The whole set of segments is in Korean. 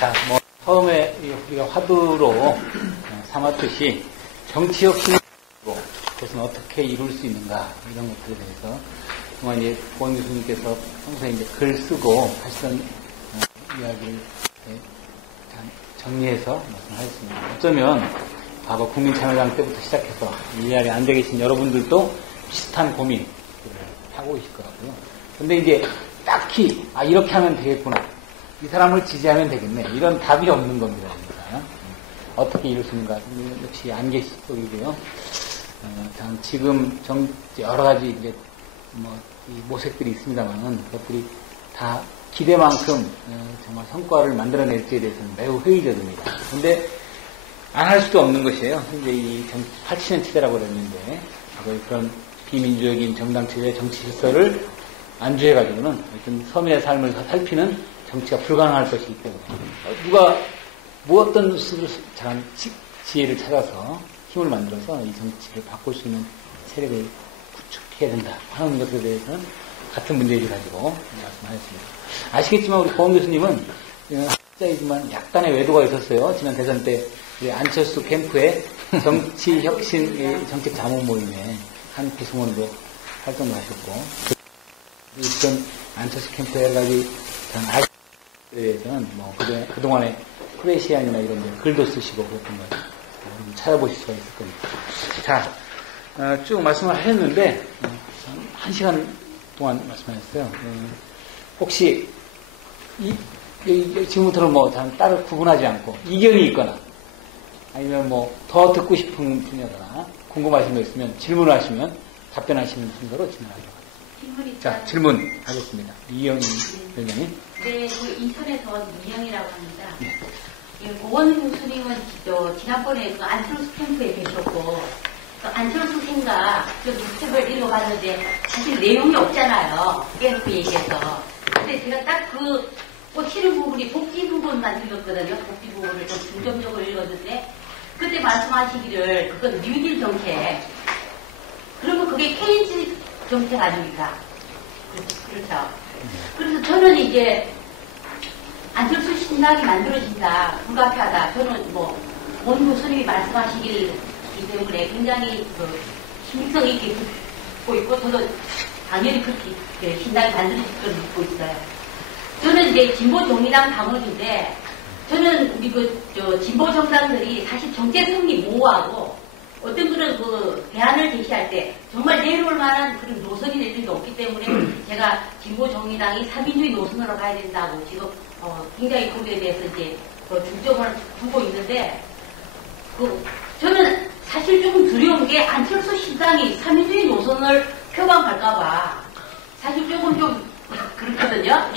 자, 처음에 우리가 화두로 삼았듯이 정치 혁신을 그것은 어떻게 이룰 수 있는가 이런 것들에 대해서 그동안 이제 고원 교수님께서 평소에 이제 글 쓰고 하시던 이야기를 정리해서 말씀하셨습니다. 어쩌면 과거 국민참여당 때부터 시작해서 이 자리에 앉아 계신 여러분들도 비슷한 고민을 하고 계실 거라고요. 근데 이제 딱히 이렇게 하면 되겠구나, 이 사람을 지지하면 되겠네, 이런 답이 없는 겁니다. 그러니까. 어떻게 이룰 수 있는가 역시 안 계실 거고요. 지금 여러 가지 이제 이 모색들이 있습니다만은 그것들이 다 기대만큼 정말 성과를 만들어낼지에 대해서는 매우 회의적입니다. 그런데 안 할 수도 없는 것이에요. 현재 이 87년 시대라고 그랬는데 그런 비민주적인 정당 체제의 정치 질서를 안주해가지고는 어떤 서민의 삶을 살피는 정치가 불가능할 것이기 때문에 누가 어떤 수를 잘한 지혜를 찾아서 힘을 만들어서 이 정치를 바꿀 수 있는 세력을 구축해야 된다 하는 것에 대해서는 같은 문제를 가지고 말씀하셨습니다. 아시겠지만 우리 고원 교수님은 학자이지만 약간의 외도가 있었어요. 지난 대선 때 안철수 캠프의 정치 혁신 정책 자문 모임에 한 구성원으로 활동을 하셨고, 이런 안철수 캠프의 여러 가지 알에 대해서는 그동안에 프레시안이나 이런 데 글도 쓰시고 그랬던 걸 찾아보실 수가 있을 겁니다. 자, 쭉 말씀을 하셨는데, 1시간 동안 말씀하셨어요. 혹시, 지금부터는 따로 구분하지 않고, 이견이 있거나, 아니면 더 듣고 싶은 분야거나, 궁금하신 거 있으면 질문을 하시면 답변하시는 순서로 진행하도록 하겠습니다. 자, 질문 하겠습니다. 이영희 위원장님. 네, 인천에서 이영희라고 합니다. 네. 고원 교수님은 지난번에 안철수 캠프에 계셨고, 안철수 생각, 책을 읽어봤는데, 사실 내용이 없잖아요. 캠프 얘기해서. 근데 제가 딱 꽂히는 부분이 복지 부분만 읽었거든요. 복지 부분을 좀 중점적으로 읽었는데, 그때 말씀하시기를, 그건 뉴딜 정책. 그러면 그게 케인즈 정책 아닙니까? 그렇죠. 그래서 저는 이제, 안철수 신당이 만들어진다, 불가피하다. 저는 원 교수님이 말씀하시기 때문에 굉장히 신빙성 있게 듣고 있고, 저도 당연히 그렇게 신당이 만들어질 걸 믿고 있어요. 저는 이제 진보정의당 당원인데, 저는 우리 진보 정당들이 사실 정책 승리 모호하고, 어떤 그런 대안을 제시할 때 정말 내려올 만한 그런 노선이 될 게 없기 때문에 제가 진보정의당이 사민주의 노선으로 가야 된다고 지금 굉장히 거기에 대해서 이제 중점을 두고 있는데, 저는 사실 조금 두려운 게 안철수 신당이 사민주의 노선을 표방할까봐 사실 조금 좀 그렇거든요.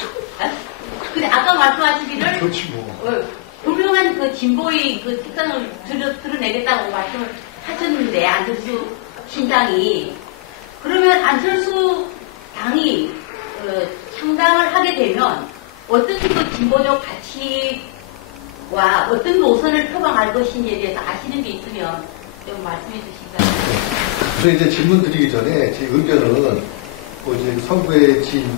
근데 아까 말씀하시기를 분명한 진보의 특성을 드러내겠다고 말씀을 하셨는데, 안철수 신당이, 그러면 안철수 당이 창당을 하게 되면 어떤 진보적 가치와 어떤 노선을 표방할 것인지에 대해서 아시는 게 있으면 좀 말씀해 주시기 바랍니다. 이제 질문 드리기 전에 제 의견은 이제 서구에 진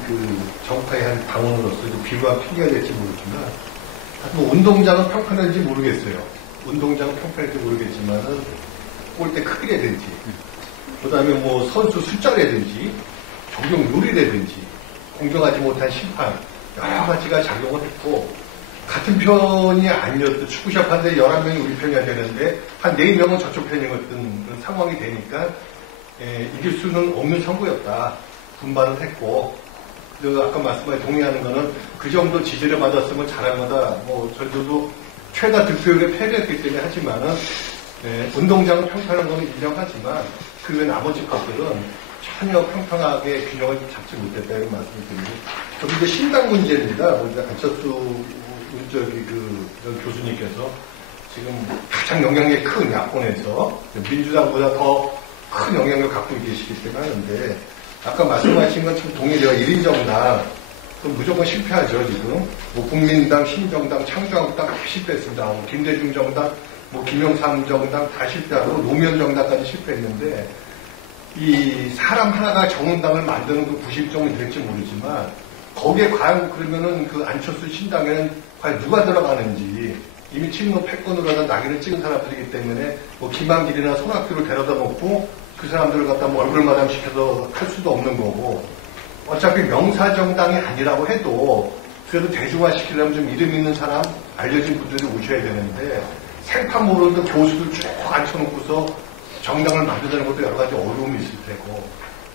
정파의 한 당원으로서 비유와 핑계가 될지 모르지만, 운동장은 평평한지 모르겠어요. 운동장은 평평한지 모르겠지만은 골대 크기라든지, 그 다음에 선수 숫자라든지, 적용률이라든지, 공정하지 못한 심판, 여러 가지가 작용을 했고, 같은 편이 아니었던, 축구시합하는데 11명이 우리 편이어야 되는데, 한 4명은 저쪽 편이었던 그런 상황이 되니까, 이길 수는 없는 선거였다. 분발을 했고, 아까 말씀하신 동의하는 거는 그 정도 지지를 받았으면 잘한 거다. 저도 최다 득표율에 패배했기 때문에 하지만은, 운동장은 평평한 건 인정하지만 그 외 나머지 것들은 전혀 평평하게 균형을 잡지 못했다 이런 말씀을 드리고, 저도 이제 신당 문제입니다. 안철수 교수님께서 지금 가장 영향력이 큰 야권에서 민주당보다 더 큰 영향력을 갖고 계시기 때문에 하는데, 아까 말씀하신 건 참 동의돼요. 1인 정당 무조건 실패하죠. 지금 국민당, 신정당, 창조한국당 다 실패했습니다. 김대중 정당, 김영삼 정당 다 실패하고 노무현 정당까지 실패했는데, 이 사람 하나가 정당을 만드는 그 구실점이 될지 모르지만 거기에 과연 그러면은 그 안철수 신당에는 과연 누가 들어가는지 이미 친노 패권으로 하다 낙인을 찍은 사람들이기 때문에 뭐 김한길이나 손학규를 데려다 놓고 그 사람들을 갖다 뭐 얼굴 마담시켜서 할 수도 없는 거고 어차피 명사정당이 아니라고 해도 그래도 대중화시키려면 좀 이름 있는 사람 알려진 분들이 오셔야 되는데 생판 모르는 교수들 쭉 앉혀놓고서 정당을 만들자는 것도 여러 가지 어려움이 있을 테고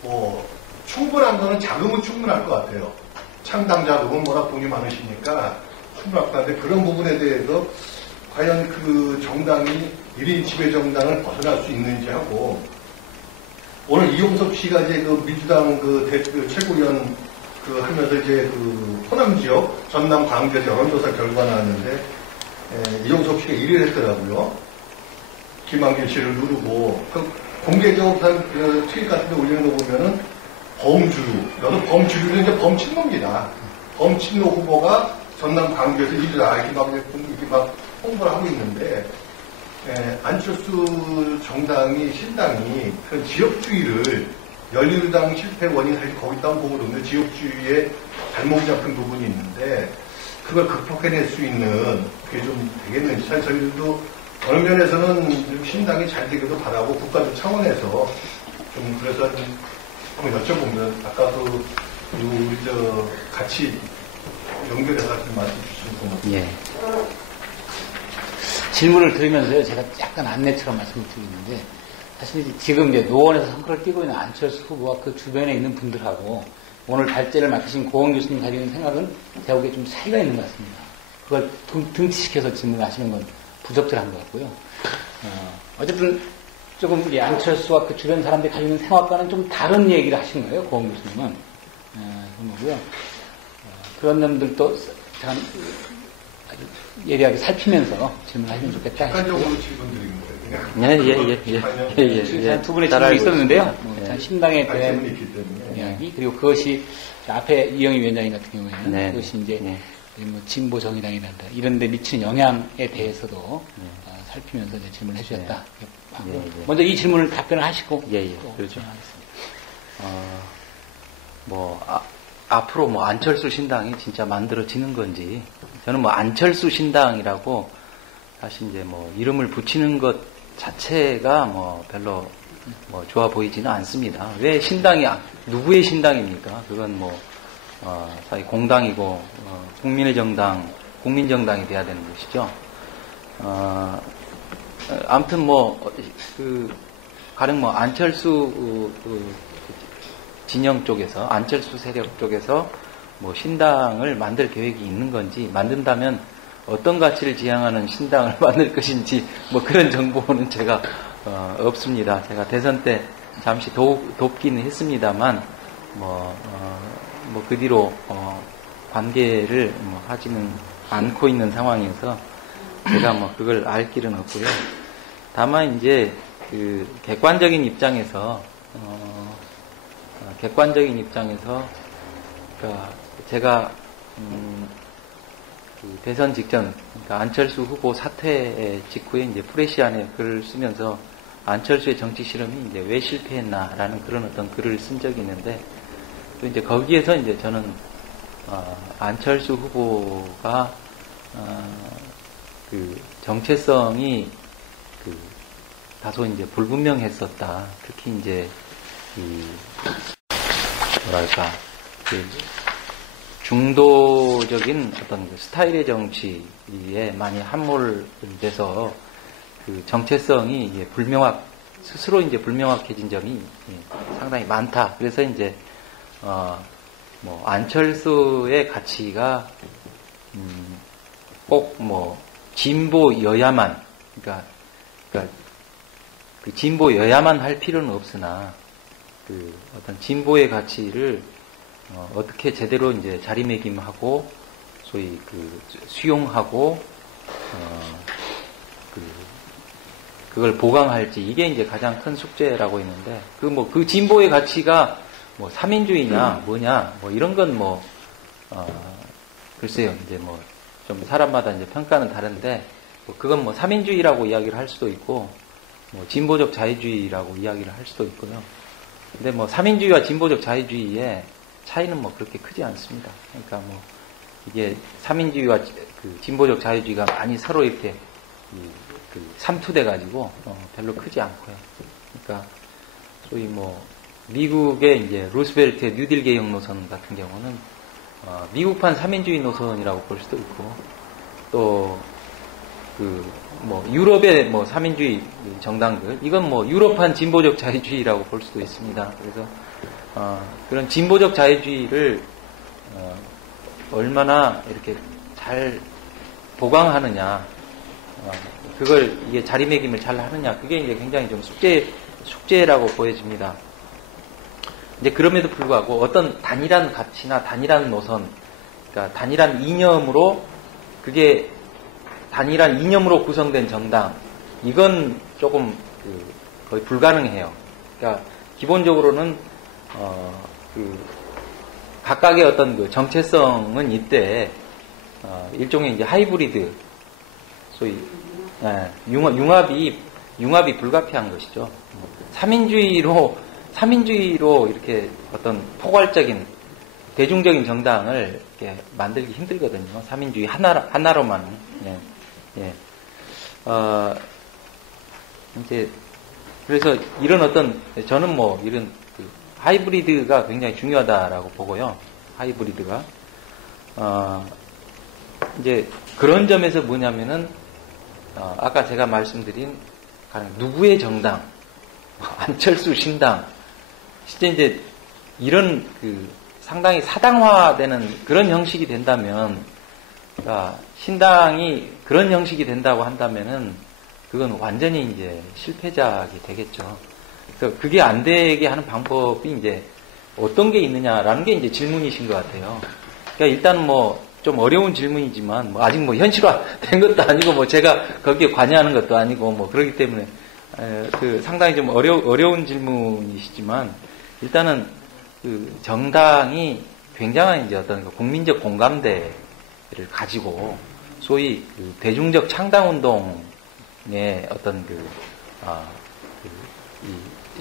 뭐 충분한 거는 자금은 충분할 것 같아요. 창당 자금은 워낙 돈이 많으시니까 충분할 것 같은데 그런 부분에 대해서 과연 그 정당이 1인 지배 정당을 벗어날 수 있는지 하고 오늘 이용섭 씨가 이제 그 민주당 그 최고위원 그 하면서 이제 그 호남 지역 전남 광주 여론조사 결과 나왔는데 이용섭 씨가 1위를 했더라고요. 김한길 씨를 누르고 그 공개적으로 그 트윗 같은 데 올리는 거 보면은 범주류, 범주류는 이제 범친노입니다. 범친노 후보가 전남 광주에서 1위다 이렇게 막 홍보를 하고 있는데 안철수 정당이 신당이 그런 지역주의를 열린우리당 실패 원인 사실 거기다 보고 있는데 지역주의에 발목 잡힌 부분이 있는데 그걸 극복해낼 수 있는 그게 좀 되겠는지 사실 저희들도 어느 면에서는 좀 신당이 잘 되기도 바라고 국가적 차원에서 좀 그래서 좀 한번 여쭤보면 아까도 우리 같이 연결해서 좀 말씀 주시면 고맙습니다. 예. 질문을 들으면서요, 제가 약간 안내처럼 말씀을 드리는데, 사실 지금 이제 노원에서 선거를 뛰고 있는 안철수 후보와 그 주변에 있는 분들하고 오늘 발제를 맡으신 고원 교수님 가지는 생각은 제가 보기에 좀 차이가 있는 것 같습니다. 그걸 등치시켜서 질문을 하시는 건 부적절한 것 같고요. 어쨌든 조금 우리 안철수와 그 주변 사람들이 가지고 있는 생각과는 좀 다른 얘기를 하신 거예요, 고원 교수님은. 그런 거고요. 그런 점들도 참 예리하게 살피면서 질문하시면 좋겠다. 객관적으로 질문 드리는 거예요. 예. 두 분의 질문이 있었는데요. 신당에 대한 이야기, 그리고 그것이 앞에 이영희 위원장님 같은 경우에는 그것이 이제 뭐 진보 정의당이란다 이런 데 미치는 영향에 대해서도 살피면서 이제 질문을 해주셨다. 먼저 이 질문을 답변을 하시고 그렇죠. 앞으로 뭐 안철수 신당이 진짜 만들어지는 건지 저는 뭐 안철수 신당이라고 사실 이제 뭐 이름을 붙이는 것 자체가 뭐 별로 뭐 좋아 보이지는 않습니다. 왜 신당이 누구의 신당입니까? 그건 뭐 사실 공당이고 국민의 정당, 국민정당이 돼야 되는 것이죠. 아무튼 뭐 가령 뭐 안철수 진영 쪽에서 안철수 세력 쪽에서 뭐 신당을 만들 계획이 있는 건지 만든다면 어떤 가치를 지향하는 신당을 만들 것인지 뭐 그런 정보는 제가 없습니다. 제가 대선 때 잠시 돕기는 했습니다만 뭐 그 뒤로 관계를 뭐 하지는 않고 있는 상황에서 제가 뭐 그걸 알 길은 없고요. 다만 이제 그 객관적인 입장에서 그러니까 제가 그 대선 직전 그러니까 안철수 후보 사퇴 직후에 이제 프레시안에 글을 쓰면서 안철수의 정치 실험이 이제 왜 실패했나라는 그런 어떤 글을 쓴 적이 있는데 또 이제 거기에서 이제 저는 안철수 후보가 그 정체성이 그 다소 이제 불분명했었다. 특히 이제 그 중도적인 어떤 그 스타일의 정치에 많이 함몰돼서 그 정체성이 이제 스스로 이제 불명확해진 점이 상당히 많다. 그래서 이제 뭐 안철수의 가치가 꼭 뭐 진보여야만 그러니까 그 진보여야만 할 필요는 없으나 그 어떤 진보의 가치를 어떻게 제대로 이제 자리매김하고 소위 그 수용하고 그걸 보강할지 이게 이제 가장 큰 숙제라고 했는데 그 진보의 가치가 뭐 삼인주의냐 뭐냐 뭐 이런 건 뭐 글쎄요 이제 뭐 좀 사람마다 이제 평가는 다른데 뭐 그건 뭐 삼인주의라고 이야기를 할 수도 있고 뭐 진보적 자유주의라고 이야기를 할 수도 있고요. 근데 뭐 삼인주의와 진보적 자유주의에 차이는 뭐 그렇게 크지 않습니다. 그러니까 뭐 이게 삼인주의와 그 진보적 자유주의가 많이 서로 이렇게 삼투돼 가지고 별로 크지 않고요. 그러니까 소위 뭐 미국의 이제 루스벨트의 뉴딜 개혁 노선 같은 경우는 미국판 삼인주의 노선이라고 볼 수도 있고, 또 뭐 유럽의 뭐 삼인주의 정당들, 이건 뭐 유럽판 진보적 자유주의라고 볼 수도 있습니다. 그래서 그런 진보적 자유주의를 얼마나 이렇게 잘 보강하느냐, 그걸 이게 자리매김을 잘 하느냐, 그게 이제 굉장히 좀 숙제라고 보여집니다. 이제 그럼에도 불구하고 어떤 단일한 가치나 단일한 노선, 그러니까 단일한 이념으로, 그게 단일한 이념으로 구성된 정당, 이건 조금 거의 불가능해요. 그러니까 기본적으로는 각각의 어떤 그 정체성은 이때 일종의 이제 하이브리드, 소위 융합이 불가피한 것이죠. 삼인주의로 이렇게 어떤 포괄적인 대중적인 정당을 이렇게 만들기 힘들거든요. 삼인주의 하나로만은. 이제 그래서 이런 어떤, 저는 뭐 이런 하이브리드가 굉장히 중요하다라고 보고요. 하이브리드가 이제 그런 점에서 뭐냐면은 아까 제가 말씀드린 누구의 정당, 안철수 신당, 실제 이제 이런 상당히 사당화되는 그런 형식이 된다면, 그러니까 신당이 그런 형식이 된다고 한다면은 그건 완전히 이제 실패작이 되겠죠. 그래서 그게 안 되게 하는 방법이 이제 어떤 게 있느냐라는 게 이제 질문이신 것 같아요. 그러니까 일단 뭐 좀 어려운 질문이지만, 뭐 아직 뭐 현실화된 것도 아니고, 뭐 제가 거기에 관여하는 것도 아니고, 뭐 그렇기 때문에 상당히 좀 어려운 질문이시지만, 일단은 정당이 굉장한 이제 어떤 국민적 공감대를 가지고, 소위 대중적 창당 운동의 어떤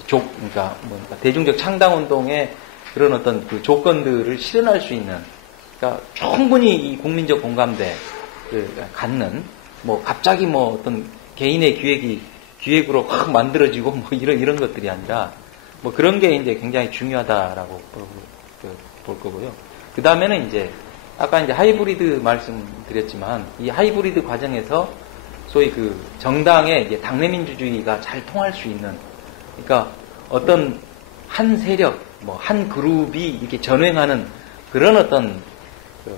그러니까 대중적 창당 운동의 그런 어떤 그 조건들을 실현할 수 있는, 그러니까 충분히 이 국민적 공감대를 갖는, 뭐 갑자기 뭐 어떤 개인의 기획으로 확 만들어지고 뭐 이런 것들이 아니라, 뭐 그런 게 이제 굉장히 중요하다라고 볼 거고요. 그 다음에는 이제 아까 이제 하이브리드 말씀드렸지만, 이 하이브리드 과정에서 소위 그 정당의 이제 당내민주주의가 잘 통할 수 있는, 그러니까 어떤 한 세력, 뭐 한 그룹이 이렇게 전횡하는 그런 어떤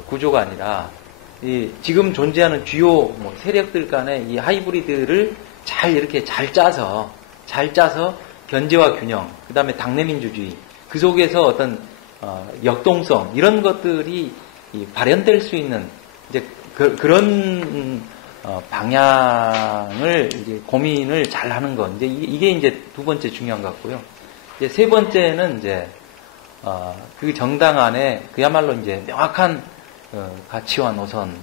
구조가 아니라, 지금 존재하는 주요 뭐 세력들 간의 이 하이브리드를 이렇게 잘 짜서 견제와 균형, 그 다음에 당내민주주의, 그 속에서 어떤 역동성, 이런 것들이 발현될 수 있는 이제 그런 방향을 이제 고민을 잘 하는 거, 이제 이게 이제 두 번째 중요한 것 같고요. 이제 세 번째는 이제 그 정당 안에 그야말로 이제 명확한 가치와 노선을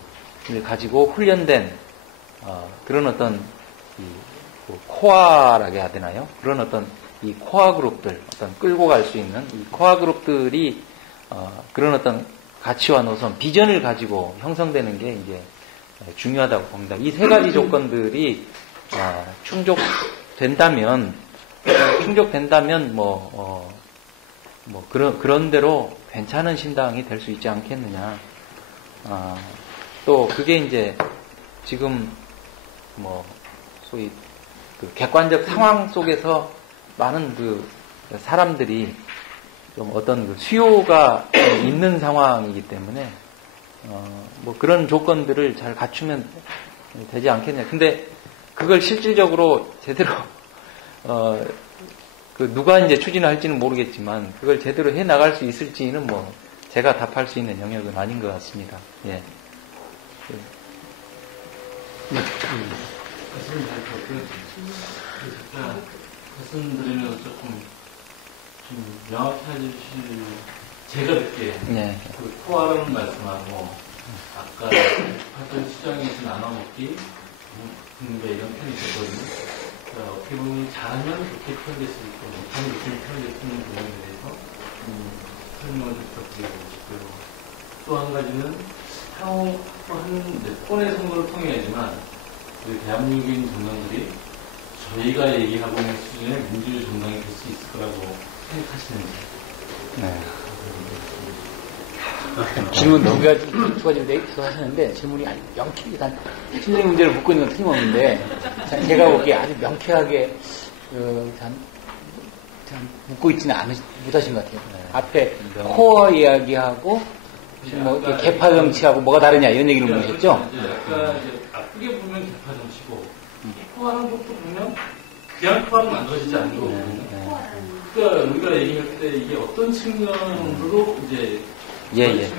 가지고 훈련된 그런 어떤 코어라고 해야 되나요? 그런 어떤 이 코어 그룹들, 어떤 끌고 갈 수 있는 이 코어 그룹들이 그런 어떤 가치와 노선, 비전을 가지고 형성되는 게 이제 중요하다고 봅니다. 이 세 가지 조건들이 충족된다면 뭐 그런 대로 괜찮은 신당이 될 수 있지 않겠느냐. 또 그게 이제 지금 뭐 소위 그 객관적 상황 속에서 많은 그 사람들이 좀 어떤 그 수요가 있는 상황이기 때문에 뭐 그런 조건들을 잘 갖추면 되지 않겠냐. 근데 그걸 실질적으로 제대로 그 누가 이제 추진할지는 모르겠지만 그걸 제대로 해 나갈 수 있을지는 뭐 제가 답할 수 있는 영역은 아닌 것 같습니다. 예. 말씀을 잘 들었고요. 제가 말씀드리면 조금 좀 명확해 주실, 제가 듣기에 그 코어라는 말씀하고 아까 활동 수정에서 나눠먹기, 분배 이런 편이 있었거든요. 그러니까 어떻게 보면 잘하면 좋게 표현될 수 있고 못하면 좋게 표현될 수 있는 부분에 대해서 설명을 좀 부탁드리고 싶고요. 또 한 가지는 향후 한 몇 번의 선거를 통해야지만 우리 대한민국인 정당들이 저희가 얘기하고 있는 수준의 민주주의 정당이 될 수 있을 거라고 생각하시는지. 네. 질문 두 가지 하셨는데 질문이 아주 명쾌하게 단 심리 문제를 묻고 있는 건 틀림없는데 제가 보기에 아주 명쾌하게 참 묻고 있지는 못하신 것 같아요. 네. 앞에 코어 이야기하고 뭐 개파 정치하고 뭐가 다르냐 이런 얘기를 묻으셨죠? 아까 이제 아프게 보면 개파 정치고 코어하는 것도 보면 그냥 코어로 만들어지지 않는 거거든요. 그러니까 우리가 얘기할 때 이게 어떤 측면으로 이제 예.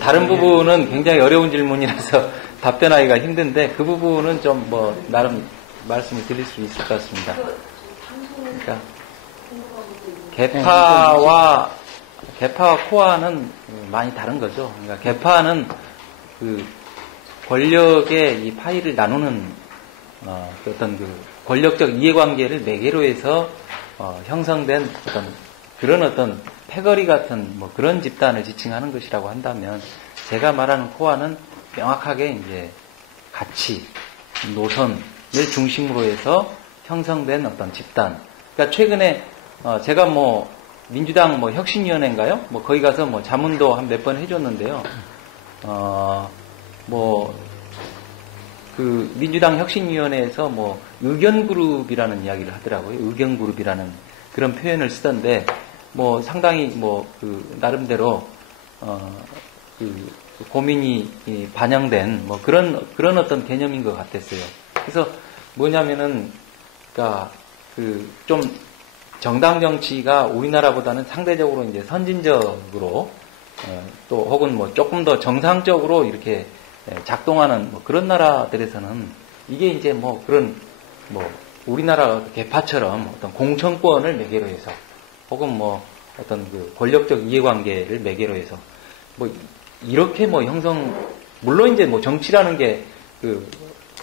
다른 부분은 굉장히 어려운 질문이라서 답변하기가 힘든데 그 부분은 좀 뭐 나름 말씀을 드릴 수 있을 것 같습니다. 그러니까 개파와 코어는 많이 다른 거죠. 그러니까 개파는 그 권력의 이 파일을 나누는 어떤 그 권력적 이해관계를 매개로 해서 형성된 그런 어떤 패거리 같은 뭐 그런 집단을 지칭하는 것이라고 한다면 제가 말하는 코어는 명확하게 이제 가치, 노선을 중심으로 해서 형성된 어떤 집단. 그러니까 최근에 제가 뭐 민주당 뭐 혁신위원회인가요? 뭐 거기 가서 뭐 자문도 한 몇 번 해줬는데요. 뭐 그 민주당 혁신위원회에서 뭐 의견그룹이라는 이야기를 하더라고요. 의견그룹이라는 그런 표현을 쓰던데 뭐 상당히 뭐 그 나름대로 그 고민이 반영된 뭐 그런 어떤 개념인 것 같았어요. 그래서 뭐냐면은 그러니까 그 좀 정당 정치가 우리나라보다는 상대적으로 이제 선진적으로 또 혹은 뭐 조금 더 정상적으로 이렇게 작동하는 뭐 그런 나라들에서는 이게 이제 뭐 그런 뭐 우리나라 개파처럼 어떤 공천권을 매개로 해서 혹은 뭐 어떤 그 권력적 이해관계를 매개로 해서 뭐 이렇게 뭐 물론 이제 뭐 정치라는 게 그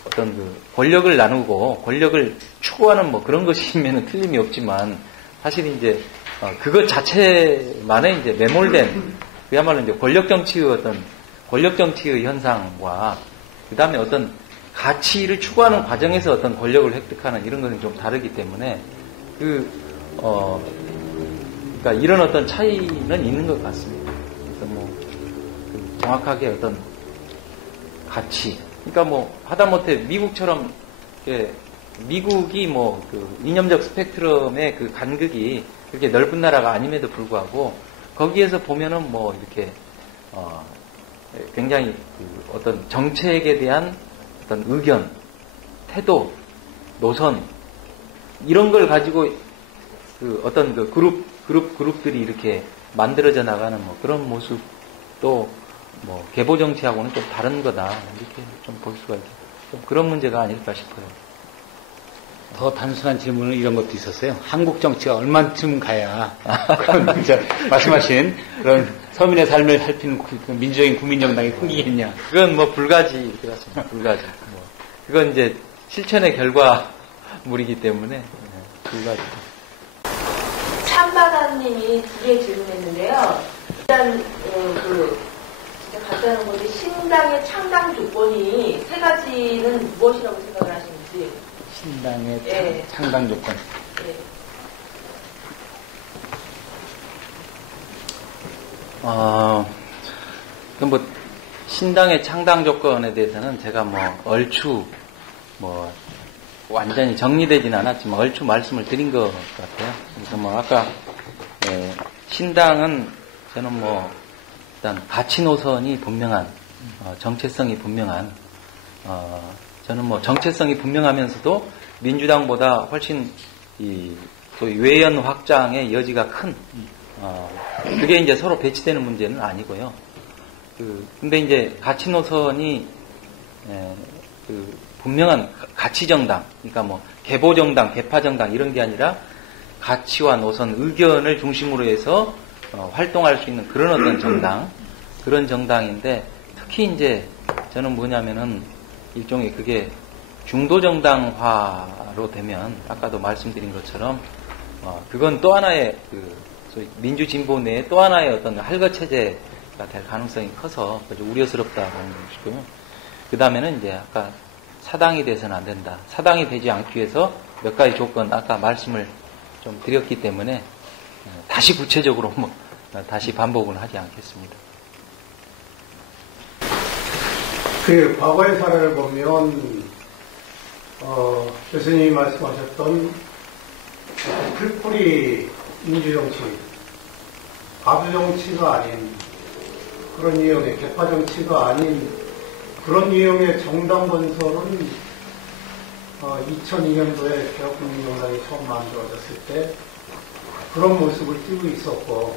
어떤 그 권력을 나누고 권력을 추구하는 뭐 그런 것이면은 틀림이 없지만 사실 이제 그것 자체만에 이제 매몰된 그야말로 이제 권력 정치의 현상과 그 다음에 어떤 가치를 추구하는 과정에서 어떤 권력을 획득하는 이런 것은 좀 다르기 때문에 그러니까 이런 어떤 차이는 있는 것 같습니다. 그래서 뭐 정확하게 어떤 가치, 그러니까 뭐 하다못해 미국처럼 미국이 뭐 그 이념적 스펙트럼의 그 간극이 그렇게 넓은 나라가 아님에도 불구하고 거기에서 보면은 뭐 이렇게 굉장히 그 어떤 정책에 대한 어떤 의견, 태도, 노선 이런 걸 가지고 그 어떤 그 그룹들이 이렇게 만들어져 나가는 뭐 그런 모습도 뭐 계보 정치하고는 좀 다른 거다 이렇게 좀 볼 수가 있죠. 좀 그런 문제가 아닐까 싶어요. 더 단순한 질문은 이런 것도 있었어요. 한국 정치가 얼마쯤 가야 그런 말씀하신 그런 서민의 삶을 살피는 그 민주적인 국민정당이 생기겠냐? 그건 뭐 불가지 이렇게 하십니다. 불가지. 뭐 그건 이제 실천의 결과물이기 때문에 불가지. 참바다님이 두 개 질문했는데요. 일단 진짜 간단한 건데 신당의 창당 조건이 세 가지는 무엇이라고 생각을 하시는지. 신당의 창당 조건. 뭐 신당의 창당 조건에 대해서는 제가 뭐 얼추 뭐 완전히 정리되지는 않았지만 얼추 말씀을 드린 것 같아요. 그래서 뭐 아까 신당은 저는 뭐 일단 가치 노선이 분명한 정체성이 분명한 저는 뭐 정체성이 분명하면서도 민주당보다 훨씬 소위 외연 확장의 여지가 큰 그게 이제 서로 배치되는 문제는 아니고요. 근데 이제 가치 노선이 분명한 가치 정당, 그러니까 뭐 개보 정당, 개파 정당 이런 게 아니라 가치와 노선, 의견을 중심으로 해서 활동할 수 있는 그런 어떤 정당, 그런 정당인데 특히 이제 저는 뭐냐면은 일종의 그게 중도 정당화로 되면 아까도 말씀드린 것처럼 그건 또 하나의 소위 민주진보 내에 또 하나의 어떤 할거 체제가 될 가능성이 커서 우려스럽다고 하는 것이고요. 그 다음에는 이제 아까 사당이 돼서는 안 된다. 사당이 되지 않기 위해서 몇 가지 조건 아까 말씀을 좀 드렸기 때문에 다시 구체적으로 다시 반복은 하지 않겠습니다. 그 과거의 사례를 보면 교수님이 말씀하셨던 풀뿌리 민주정치, 아부정치가 아닌 그런 유형의 개파정치가 아닌 그런 유형의 정당 건설은 2002년도에 개혁국민정당이 처음 만들어졌을 때 그런 모습을 띠고 있었고,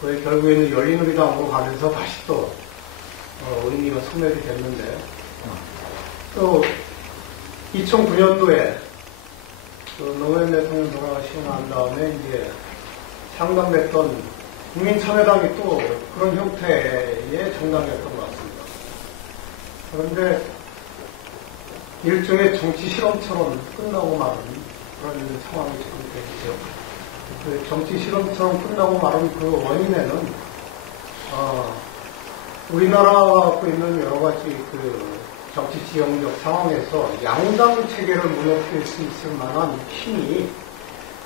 그게 결국에는 열린우리당으로 가면서 다시 또 의미가 소멸이 됐는데, 또 2009년도에 노무현 대통령 돌아가시고 난 다음에 이제 창당됐던 국민참여당이 또 그런 형태의 정당이었던 것 같습니다. 그런데 일종의 정치 실험처럼 끝나고 마는 그런 상황이 지금 되죠. 그 정치 실험처럼 끝나고 마는 그 원인에는 우리나라가 갖고 있는 여러 가지 그 정치 지형적 상황에서 양당 체계를 무너뜨릴 수 있을 만한 힘이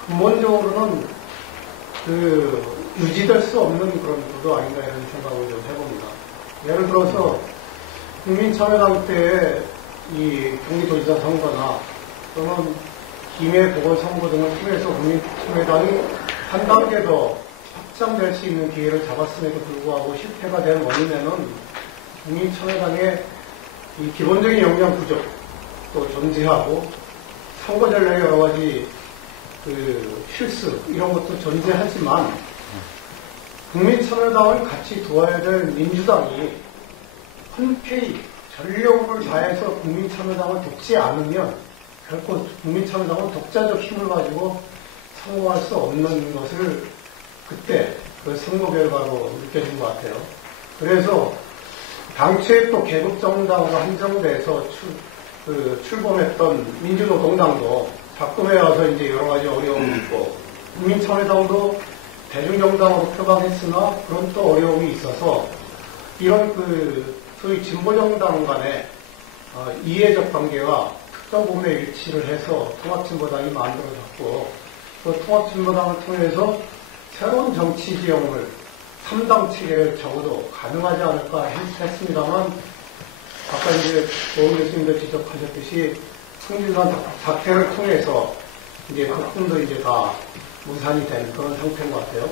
근본적으로는 그 유지될 수 없는 그런 구도 아닌가 이런 생각을 좀 해봅니다. 예를 들어서 국민참여당 때의 이 경기도지사 선거나 또는 김해 보궐선거 등을 통해서 국민참여당이 한 단계 더 확장될 수 있는 기회를 잡았음에도 불구하고 실패가 된 원인에는 국민참여당의 이 기본적인 역량 부족, 또 존재하고 선거 전략의 여러 가지 그 실수 이런 것도 존재하지만 국민참여당을 같이 두어야 될 민주당이 흔쾌히 전력을 다해서 국민참여당을 돕지 않으면 결코 국민참여당은 독자적 힘을 가지고 성공할 수 없는 것을 그때 그 선거 결과로 느껴진 것 같아요. 그래서 당초에 또 개국정당으로 한정돼서 출범했던 민주노동당도 작품에 와서 이제 여러 가지 어려움이 있고, 국민참여당도 대중정당으로 표방했으나 그런 또 어려움이 있어서 이런 그 소위 진보정당 간의 이해적 관계가 특정 부분에 일치를 해서 통합진보당이 만들어졌고, 그 통합진보당을 통해서 새로운 정치 지형을 3당 체계를 적어도 가능하지 않을까 했습니다만, 아까 이제 고은 교수님도 지적하셨듯이 승진산 사태를 통해서 이제 학군도 이제 다 무산이 된 그런 상태인 것 같아요.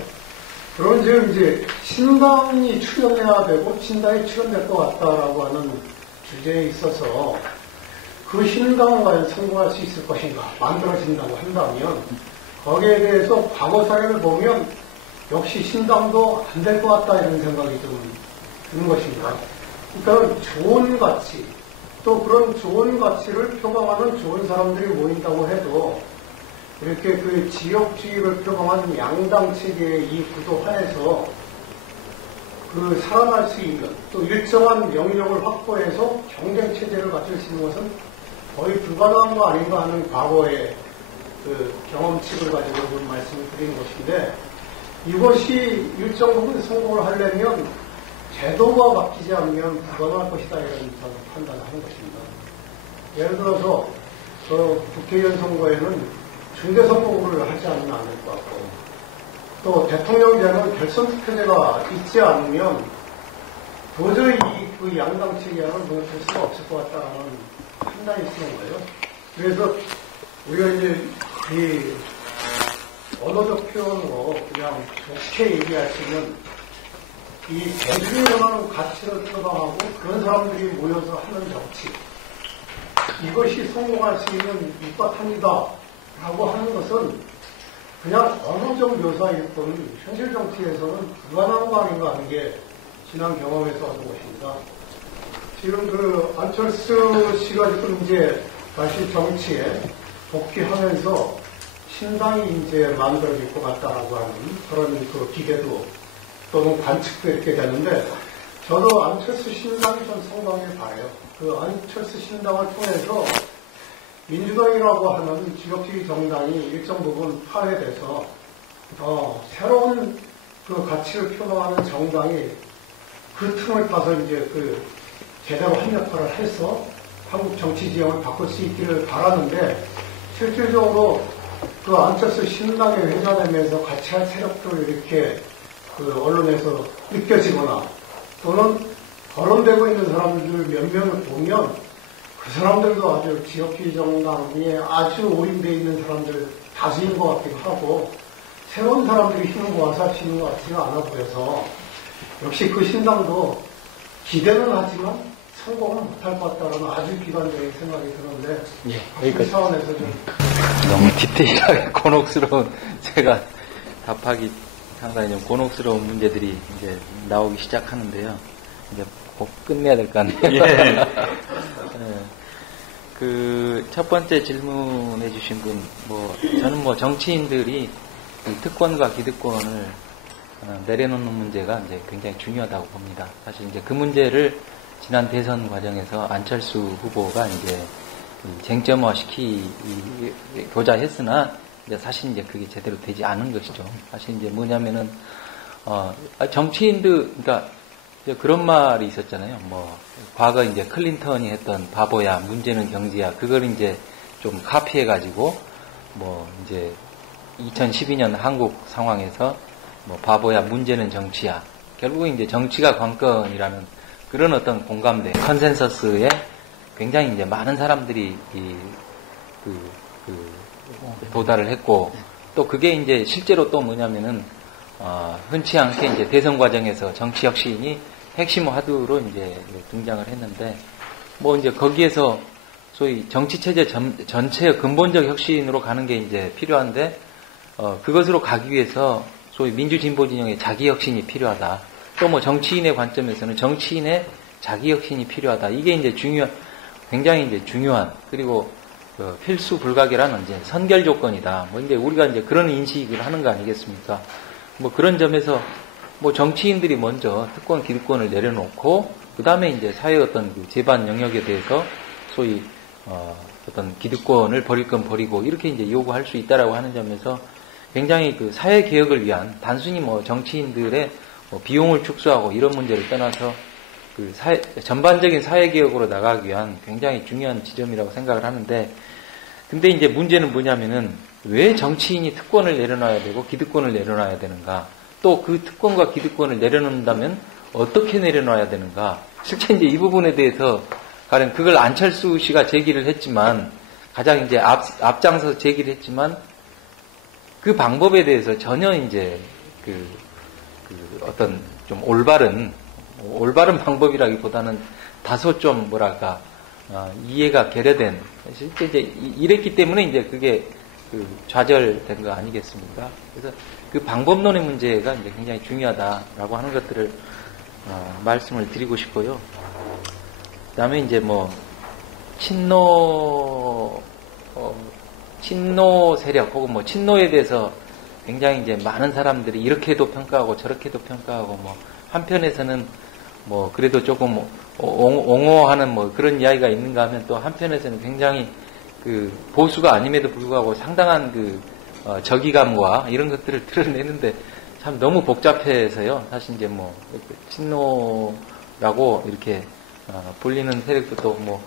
그런 지금 이제 신당이 출연해야 되고 신당이 출연될 것 같다라고 하는 주제에 있어서 그 신당은 과연 성공할 수 있을 것인가 만들어진다고 한다면 거기에 대해서 과거 사례를 보면 역시 신당도 안 될 것 같다 이런 생각이 좀 드는 것입니다. 그러니까 좋은 가치, 또 그런 좋은 가치를 표방하는 좋은 사람들이 모인다고 해도 이렇게 그 지역주의를 표방하는 양당 체계의 이 구도 하에서 그 살아날 수 있는 또 일정한 영역을 확보해서 경쟁 체제를 갖출 수 있는 것은 거의 불가능한 거 아닌가 하는 과거의 그 경험칙을 가지고 좀 말씀을 드리는 것인데, 이것이 일정 부분 성공을 하려면 제도가 바뀌지 않으면 불가능할 것이다 이런 저는 판단을 하는 것입니다. 예를 들어서 국회의원 선거에는 중대선거구를 하지 않으면 안 될 것 같고, 또 대통령제는 결선투표제가 있지 않으면 도저히 그 양당 체계와는 무너뜨릴 수가 없을 것 같다는 판단이 쓰는 거예요. 그래서 우리가 이제 이 언어적 표현으로 그냥 좋게 얘기할 수 있는 이 대중이 원하는 가치를 표방하고 그런 사람들이 모여서 하는 정치, 이것이 성공할 수 있는 밑바탕이다 라고 하는 것은 그냥 언어적 묘사일 뿐 현실 정치에서는 불가능한 거 아닌가 하는 게 지난 경험에서 하는 것입니다. 지금 그 안철수 씨가 지금 이제 다시 정치에 복귀하면서 신당이 이제 만들어질 것 같다라고 하는 그런 그 기대도 또는 관측도 이렇게 되는데, 저도 안철수 신당이 좀 성공하길 바라요. 그 안철수 신당을 통해서 민주당이라고 하는 지역주의 정당이 일정 부분 파괴돼서 새로운 그 가치를 표방하는 정당이 그 틈을 타서 이제 그 제대로 한 역할을 해서 한국 정치 지형을 바꿀 수 있기를 바라는데 실질적으로 그 안철수 신당의 회장되면서 같이 할 세력들을 이렇게 그 언론에서 느껴지거나 또는 거론되고 있는 사람들 몇 명을 보면 그 사람들도 아주 지역주의 정당에 아주 오인되어 있는 사람들 다수인 것 같기도 하고 새로운 사람들이 힘을 모아서 할 수 있는 것 같지가 않아 보여서 역시 그 신당도 기대는 하지만 성공은 못할 것 같다는 아주 비관적인 생각이 드는데 그 차원에서 좀 너무 디테일하게 곤혹스러운 제가 답하기 상당히 좀 곤혹스러운 문제들이 이제 나오기 시작하는데요. 이제 꼭 끝내야 될 거 아니에요. 예. 그 첫 번째 질문해 주신 분, 저는 정치인들이 이 특권과 기득권을 내려놓는 문제가 이제 굉장히 중요하다고 봅니다. 사실 이제 그 문제를 지난 대선 과정에서 안철수 후보가 이제 쟁점화 시키고자 했으나 이제 사실 이제 그게 제대로 되지 않은 것이죠. 사실 이제 뭐냐면은 정치인들 그러니까 이제 그런 말이 있었잖아요. 과거 이제 클린턴이 했던 바보야, 문제는 경제야. 그걸 이제 좀 카피해가지고 이제 2012년 한국 상황에서 바보야, 문제는 정치야. 결국은 이제 정치가 관건이라는 그런 어떤 공감대, 컨센서스에 굉장히 이제 많은 사람들이 도달을 했고, 또 그게 이제 실제로 또 뭐냐면은, 흔치 않게 이제 대선 과정에서 정치 혁신이 핵심 화두로 이제 등장을 했는데, 이제 거기에서 소위 정치 체제 전체의 근본적 혁신으로 가는 게 이제 필요한데, 그것으로 가기 위해서 소위 민주진보 진영의 자기 혁신이 필요하다. 또 정치인의 관점에서는 정치인의 자기 혁신이 필요하다. 이게 이제 굉장히 이제 중요한, 그리고 필수 불가결한 이제 선결 조건이다. 이제 우리가 이제 그런 인식을 하는 거 아니겠습니까? 그런 점에서 정치인들이 먼저 특권, 기득권을 내려놓고, 그 다음에 이제 사회의 어떤 그 제반 영역에 대해서 소위, 어떤 기득권을 버릴 건 버리고, 이렇게 이제 요구할 수 있다라고 하는 점에서 굉장히 그 사회 개혁을 위한, 단순히 정치인들의 비용을 축소하고 이런 문제를 떠나서 그 전반적인 사회 개혁으로 나가기 위한 굉장히 중요한 지점이라고 생각을 하는데, 근데 이제 문제는 뭐냐면은 왜 정치인이 특권을 내려놔야 되고 기득권을 내려놔야 되는가? 또 그 특권과 기득권을 내려놓는다면 어떻게 내려놔야 되는가? 실제 이제 이 부분에 대해서 가령 그걸 안철수 씨가 제기를 했지만 가장 이제 앞장서 제기를 했지만 그 방법에 대해서 전혀 이제 그 어떤 좀 올바른 방법이라기보다는 다소 좀 이해가 결여된, 실제 이제 이랬기 때문에 이제 그게 좌절된 거 아니겠습니까? 그래서 그 방법론의 문제가 이제 굉장히 중요하다라고 하는 것들을 말씀을 드리고 싶고요. 그 다음에 이제 친노 세력 혹은 친노에 대해서 굉장히 이제 많은 사람들이 이렇게도 평가하고 저렇게도 평가하고 한편에서는 그래도 조금 옹호하는 그런 이야기가 있는가 하면 또 한편에서는 굉장히 그 보수가 아님에도 불구하고 상당한 적의감과 이런 것들을 드러내는데 참 너무 복잡해서요. 사실 이제 친노라고 이렇게 불리는 세력도 또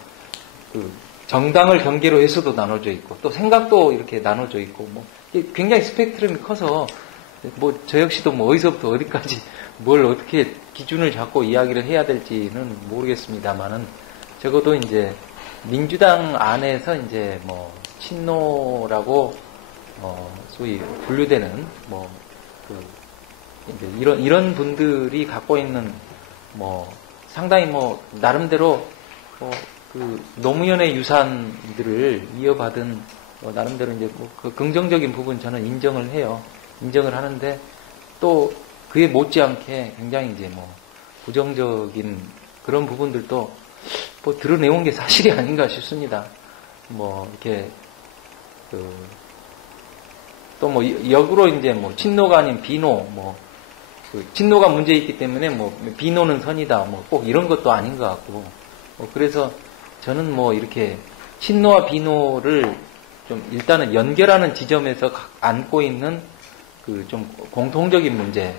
정당을 경계로 해서도 나눠져 있고 또 생각도 이렇게 나눠져 있고 굉장히 스펙트럼이 커서 저 역시도 어디서부터 어디까지 뭘 어떻게 기준을 잡고 이야기를 해야 될지는 모르겠습니다만은 적어도 이제 민주당 안에서 이제 친노라고 소위 분류되는 이제 이런 분들이 갖고 있는 상당히 나름대로 그 노무현의 유산들을 이어받은 나름대로 이제 그 긍정적인 부분 저는 인정을 해요. 인정을 하는데 또 그에 못지않게 굉장히 이제 부정적인 그런 부분들도 드러내온 게 사실이 아닌가 싶습니다. 이렇게 또 역으로 이제 친노가 아닌 비노 친노가 문제 있기 때문에 비노는 선이다 꼭 이런 것도 아닌 것 같고 그래서 저는 이렇게 친노와 비노를 좀 일단은 연결하는 지점에서 안고 있는 그 좀 공통적인 문제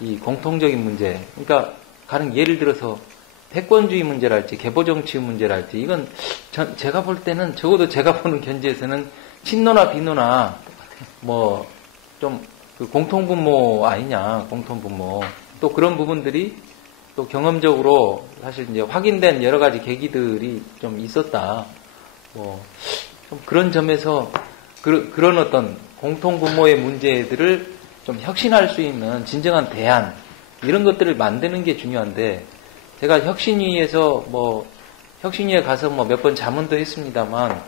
이 공통적인 문제, 그러니까 가령 예를 들어서 패권주의 문제랄지 개보정치 문제랄지 이건 제가 볼 때는 적어도 제가 보는 견지에서는 친노나 비노나 뭐 좀 그 공통분모 아니냐, 공통분모. 또 그런 부분들이 또 경험적으로 사실 이제 확인된 여러 가지 계기들이 좀 있었다. 뭐 좀 그런 점에서 그런 어떤 공통분모의 문제들을 좀 혁신할 수 있는 진정한 대안 이런 것들을 만드는 게 중요한데, 제가 혁신위에서 뭐 혁신위에 가서 뭐 몇 번 자문도 했습니다만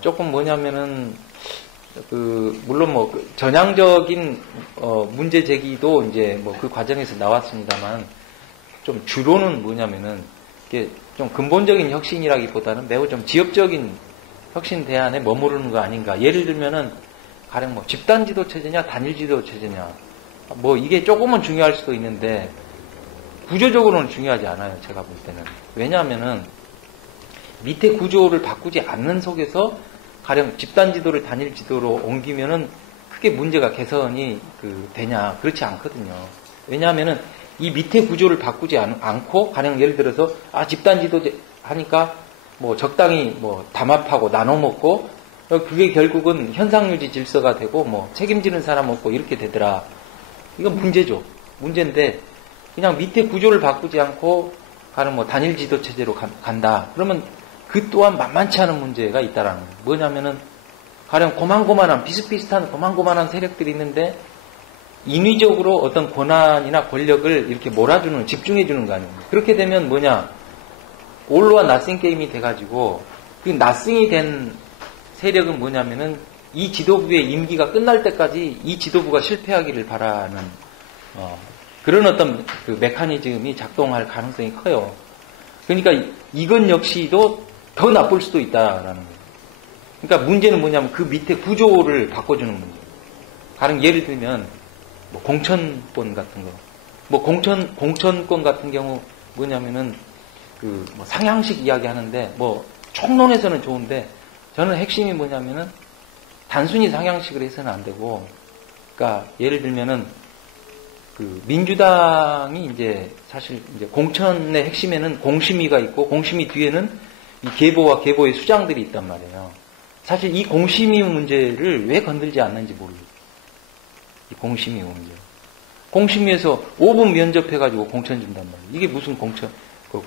조금 뭐냐면은 물론 뭐 전향적인 문제 제기도 이제 뭐 그 과정에서 나왔습니다만, 좀 주로는 뭐냐면은 이게 좀 근본적인 혁신이라기보다는 매우 좀 지역적인 혁신 대안에 머무르는 거 아닌가. 예를 들면은 가령 뭐 집단 지도 체제냐 단일 지도 체제냐, 뭐 이게 조금은 중요할 수도 있는데 구조적으로는 중요하지 않아요, 제가 볼 때는. 왜냐하면은 밑에 구조를 바꾸지 않는 속에서 가령 집단 지도를 단일 지도로 옮기면은 크게 문제가 개선이 되냐, 그렇지 않거든요. 왜냐하면은 이 밑에 구조를 바꾸지 않고 가령 예를 들어서 집단 지도 하니까 뭐 적당히 뭐 담합하고 나눠 먹고 그게 결국은 현상유지 질서가 되고 뭐 책임지는 사람 없고 이렇게 되더라. 이건 문제죠. 문제인데 그냥 밑에 구조를 바꾸지 않고 가령 뭐 단일 지도 체제로 간다. 그러면 그 또한 만만치 않은 문제가 있다라는 거예요. 뭐냐면은 가령 고만고만한 비슷비슷한 고만고만한 세력들이 있는데 인위적으로 어떤 권한이나 권력을 이렇게 몰아주는, 집중해주는 거 아닙니까? 그렇게 되면 뭐냐, 올로와 나싱 게임이 돼가지고 그 나싱이 된 세력은 뭐냐면은 이 지도부의 임기가 끝날 때까지 이 지도부가 실패하기를 바라는 그런 어떤 그 메커니즘이 작동할 가능성이 커요. 그러니까 이건 역시도 더 나쁠 수도 있다라는 거예요. 그러니까 문제는 뭐냐면 그 밑에 구조를 바꿔주는 문제. 가령 예를 들면 뭐 공천권 같은 거, 뭐 공천권 같은 경우 뭐냐면은 뭐 상향식 이야기 하는데 뭐 총론에서는 좋은데 저는 핵심이 뭐냐면은 단순히 상향식을 해서는 안 되고, 그러니까 예를 들면은 민주당이 이제 사실 이제 공천의 핵심에는 공심위가 있고 공심위 뒤에는 이 계보와 계보의 수장들이 있단 말이에요. 사실 이 공심위 문제를 왜 건들지 않는지 모르겠어요. 이 공심위 문제. 공심위에서 5분 면접해가지고 공천 준단 말이에요. 이게 무슨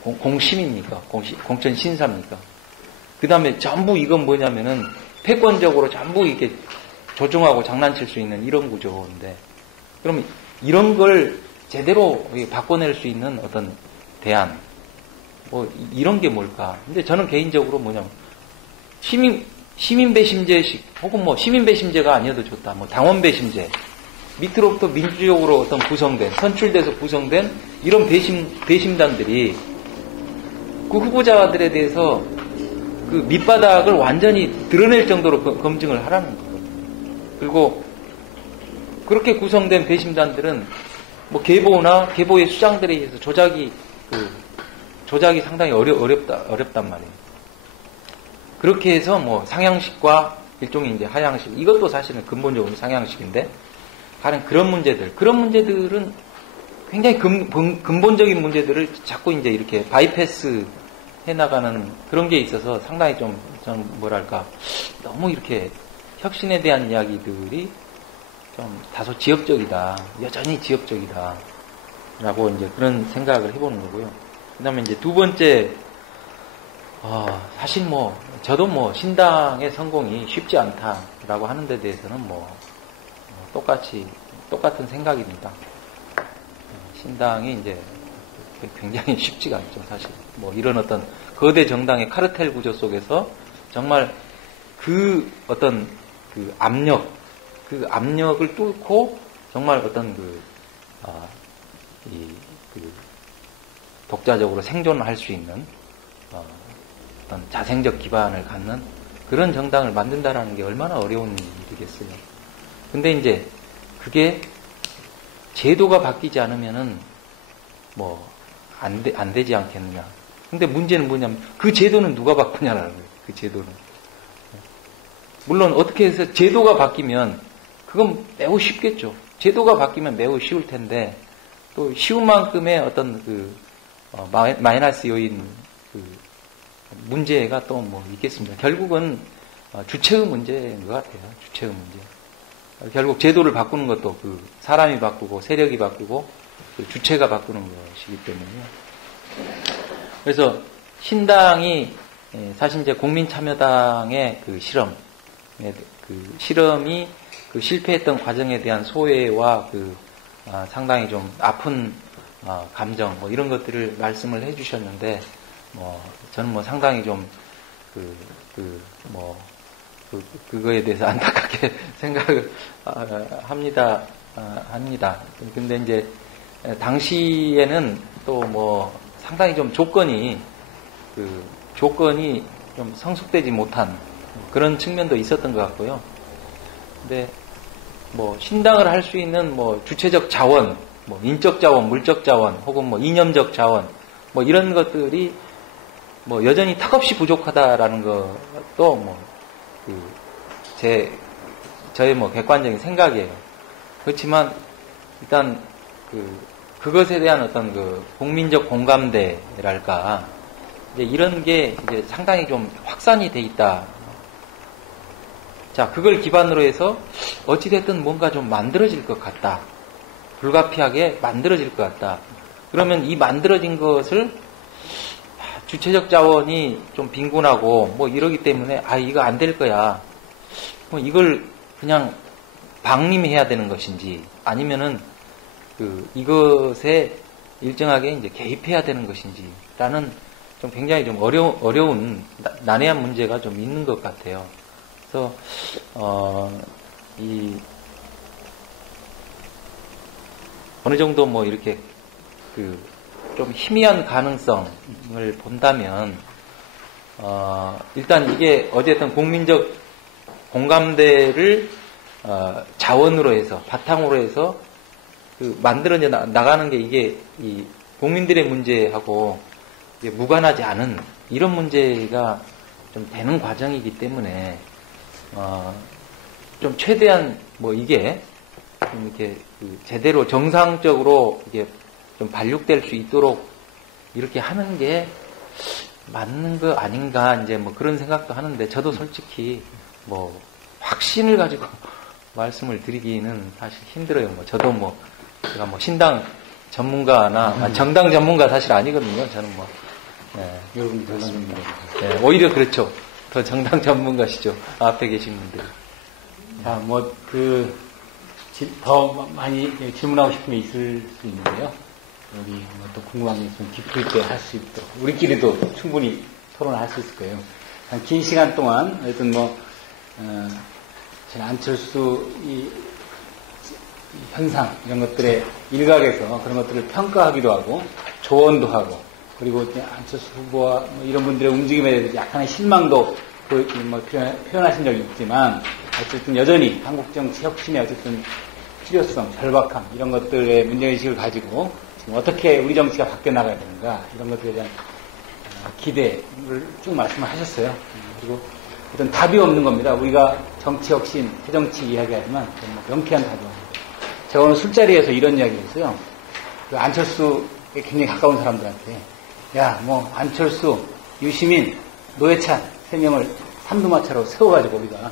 공심입니까? 공천 신사입니까? 그 다음에 전부 이건 뭐냐면은 패권적으로 전부 이렇게 조종하고 장난칠 수 있는 이런 구조인데, 그러면 이런 걸 제대로 바꿔낼 수 있는 어떤 대안, 뭐 이런 게 뭘까? 근데 저는 개인적으로 뭐냐면 시민 배심제식 혹은 뭐 시민 배심제가 아니어도 좋다. 뭐 당원 배심제, 밑으로부터 민주적으로 어떤 구성된, 선출돼서 구성된 이런 배심단들이 그 후보자들에 대해서 그 밑바닥을 완전히 드러낼 정도로 검증을 하라는 거예요. 그리고 그렇게 구성된 배심단들은 뭐 계보나 계보의 수장들에 의해서 조작이 상당히 어렵단 말이에요. 그렇게 해서 뭐 상향식과 일종의 이제 하향식, 이것도 사실은 근본적으로 상향식인데, 가령 그런 문제들은 굉장히 근본적인 문제들을 자꾸 이제 이렇게 바이패스 해나가는 그런 게 있어서 상당히 좀, 저는 뭐랄까, 너무 이렇게 혁신에 대한 이야기들이 좀 다소 지역적이다. 여전히 지역적이다. 라고 이제 그런 생각을 해보는 거고요. 그 다음에 이제 두 번째, 사실 뭐, 저도 뭐, 신당의 성공이 쉽지 않다라고 하는 데 대해서는 뭐, 똑같은 생각입니다. 신당이 이제 굉장히 쉽지가 않죠, 사실. 뭐, 이런 어떤 거대 정당의 카르텔 구조 속에서 정말 그 어떤 그 압력을 뚫고 정말 어떤 독자적으로 생존할 수 있는 어떤 자생적 기반을 갖는 그런 정당을 만든다라는 게 얼마나 어려운 일이겠어요. 근데 이제 그게 제도가 바뀌지 않으면은 뭐 안 되지 않겠느냐. 근데 문제는 뭐냐면 그 제도는 누가 바꾸냐라는 거예요. 그 제도는. 물론 어떻게 해서 제도가 바뀌면 그건 매우 쉽겠죠. 제도가 바뀌면 매우 쉬울 텐데 또 쉬운 만큼의 어떤 마이너스 요인 문제가 또 뭐 있겠습니다. 결국은 주체의 문제인 것 같아요. 주체의 문제. 결국 제도를 바꾸는 것도 사람이 바꾸고 세력이 바꾸고 주체가 바꾸는 것이기 때문에요. 그래서 신당이 사실 이제 국민참여당의 실험이 실패했던 과정에 대한 소외와 상당히 좀 아픈 감정 이런 것들을 말씀을 해주셨는데 저는 상당히 좀 그거에 대해서 안타깝게 생각을 합니다. 근데 이제 당시에는 또 상당히 좀 조건이 좀 성숙되지 못한 그런 측면도 있었던 것 같고요. 근데 신당을 할 수 있는 주체적 자원, 인적 자원, 물적 자원, 혹은 이념적 자원, 이런 것들이 여전히 턱없이 부족하다라는 것도 저의 객관적인 생각이에요. 그렇지만 일단 그것에 대한 어떤 국민적 공감대랄까 이제 이런 게 이제 상당히 좀 확산이 돼 있다. 자, 그걸 기반으로 해서 어찌됐든 뭔가 좀 만들어질 것 같다. 불가피하게 만들어질 것 같다. 그러면 이 만들어진 것을 주체적 자원이 좀 빈곤하고 이러기 때문에 이거 안 될 거야. 이걸 그냥 방임해야 되는 것인지 아니면은 이것에 일정하게 이제 개입해야 되는 것인지라는 좀 굉장히 좀 어려운 난해한 문제가 좀 있는 것 같아요. 그래서 어느 정도 이렇게 좀 희미한 가능성을 본다면 일단 이게 어쨌든 국민적 공감대를 자원으로 해서 바탕으로 해서 만들어져 나가는 게 이게 이 국민들의 문제하고 이게 무관하지 않은 이런 문제가 좀 되는 과정이기 때문에 좀 최대한 이게 좀 이렇게 제대로 정상적으로 이게 좀 발육될 수 있도록 이렇게 하는 게 맞는 거 아닌가 이제 그런 생각도 하는데 저도 솔직히 확신을 가지고 말씀을 드리기는 사실 힘들어요. 저도 제가 신당 전문가나 정당 전문가 사실 아니거든요. 저는 여러분 정당 전문가. 네, 오히려 그렇죠. 더 정당 전문가시죠. 앞에 계신 분들. 자, 더 많이 질문하고 싶은 게 있을 수 있는데요. 여기 또 궁금한 게 있으면 깊을 때 할 수 있도록 우리끼리도 충분히 토론을 할 수 있을 거예요. 한 긴 시간 동안 하여튼 안철수 이 현상 이런 것들의 일각에서 그런 것들을 평가하기도 하고 조언도 하고 그리고 안철수 후보와 이런 분들의 움직임에 대해서 약간의 실망도 표현하신 적이 있지만 어쨌든 여전히 한국 정치 혁신의 어쨌든 필요성, 절박함 이런 것들의 문제의식을 가지고 지금 어떻게 우리 정치가 바뀌어 나가야 되는가 이런 것들에 대한 기대를 쭉 말씀을 하셨어요. 그리고 어떤 답이 없는 겁니다. 우리가 정치 혁신, 새정치 이야기하지만 명쾌한 답이 없는 거예요. 제가 오늘 술자리에서 이런 이야기를 했어요. 안철수에 굉장히 가까운 사람들한테 안철수, 유시민, 노회찬 3명을 삼두마차로 세워가지고 우리가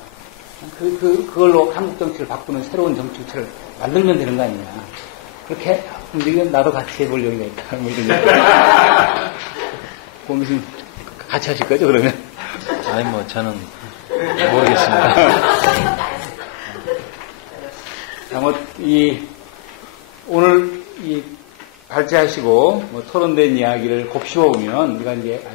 그걸로 한국 정치를 바꾸는 새로운 정치 주체를 만들면 되는 거 아니냐. 그렇게 움직이면 나도 같이 해볼 용의가 있다. 이런 얘기. 무슨 같이 하실 거죠, 그러면? 아니, 저는 모르겠습니다. 자, 오늘 발제하시고 토론된 이야기를 곱씹어보면 우리가 이제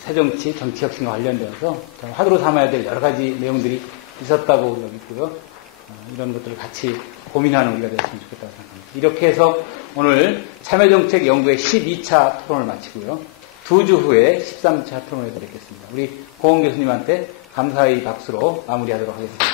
새정치, 정치혁신과 관련되어서 화두로 삼아야 될 여러 가지 내용들이 있었다고 여기고요. 이런 것들을 같이 고민하는 우리가 됐으면 좋겠다고 생각합니다. 이렇게 해서 오늘 참여정책 연구의 12차 토론을 마치고요. 2주 후에 13차 토론을 드리겠습니다. 우리 고은 교수님한테 감사의 박수로 마무리하도록 하겠습니다.